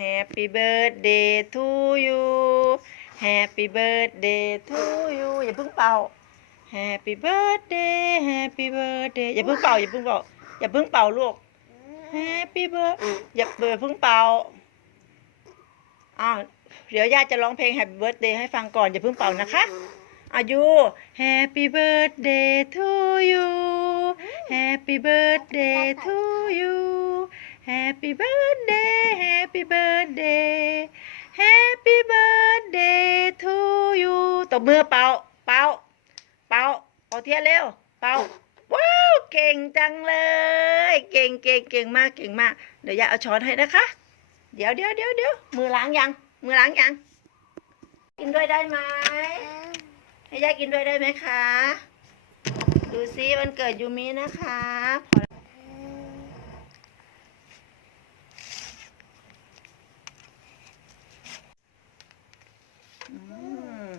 Happy birthday to you Happy birthday to you อย่าเพิ่งเป่า Happy birthday Happy birthday อย่าเพิ่งเป่าอย่าเพิ่งเป่าอย่าเพิ่งเป่าลูก Happy birthday อย่าอย่าเพิ่งเป่าอ้าวเดี๋ยวย่าจะร้องเพลง Happy birthday ให้ฟังก่อนอย่าเพิ่งเป่านะคะอายุ Happy birthday to you Happy birthday to you Happy birthday Happy birthday Happy birthday to you ตบมือเป่า เป่า เป่า เป่าเทียนเร็ว เป่า ว้าว เก่งจังเลย เก่งเก่งเก่งมาก เก่งมาก เดี๋ยวย่าเอาช้อนให้นะคะ เดี๋ยวเดี๋ยวเดี๋ยวเดี๋ยวมือล้างยัง มือล้างยัง กินด้วยได้ไหม ให้ย่ากินด้วยได้ไหมคะ ดูซิวันเกิดยูมินะคะพออืม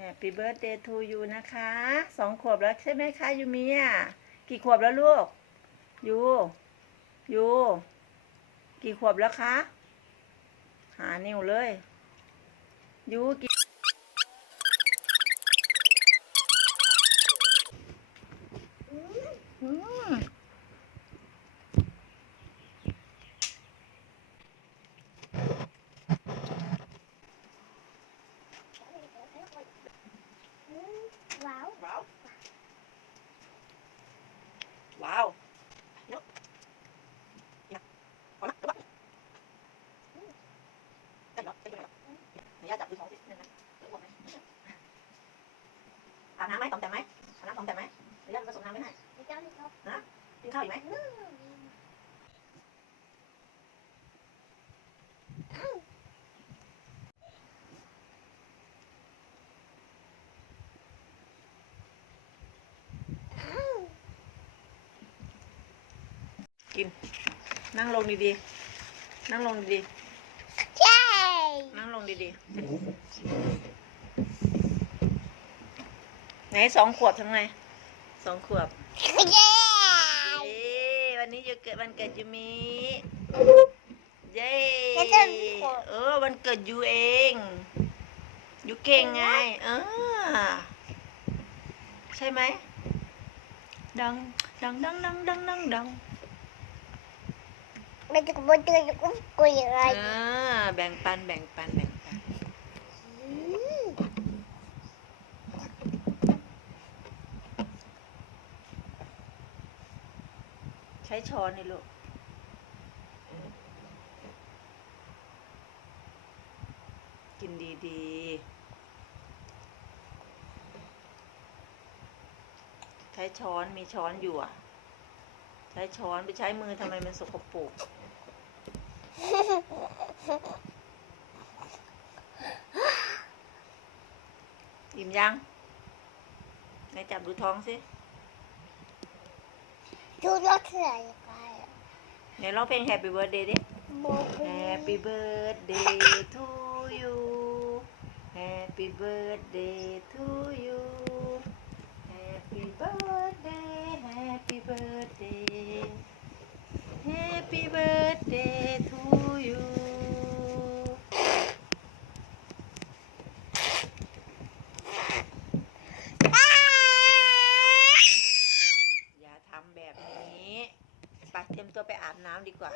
Happy birthday to you นะคะสองขวบแล้วใช่ไหมคะยูมิอะกี่ขวบแล้วลูกยูยูกี่ขวบแล้วคะ หานิ้วเลยยูกี่ อืม ว้าว ว้าว ว้าวเนอะเนี่ยเอาละเอาละเต็มแล้วเต็มแล้ว ย่าจับดูท้องสิหนึ่งนะเดี๋ยวอ้วกไหมอาบน้ำไหมตอมแต่ไหมอาบน้ำตอมแต่ไหมเดี๋ยวย่าผสมน้ำไว้ให้เจ้าที่เขากินข้าวอีกไหมกิน นั่งลงดีๆ นั่งลงดีๆ นั่งลงดีๆ ไหนสองขวบทั้งไงสองขวบเย้เย้วันนี้จะเกิดวันเกิดยูมิเย้เออวันเกิดยูเองยูเก่งไง เออ ใช่ไหมดังดังดังดังดังดังดัง มันจะกบฏตัวจะกุ๊กกุยอะไรเออแบ่งปันแบ่งปันแบ่งปันใช้ช้อนนี่ลูกกินดีๆ ใช้ช้อนมีช้อนอยู่อะ ใช้ช้อนไปใช้มือทำไมมันสกปรก อิ่มยังไหนจับดูท้องสิดูรถเถื่อนไปไหนร้องเพลง Happy Birthday ดิโบกุ Happy birthday to you Happy birthday to you Happy birthday Happy birthday Happy birthday to you อย่าทำแบบนี้ไป เตรียมตัวไปอาบน้ำดีกว่า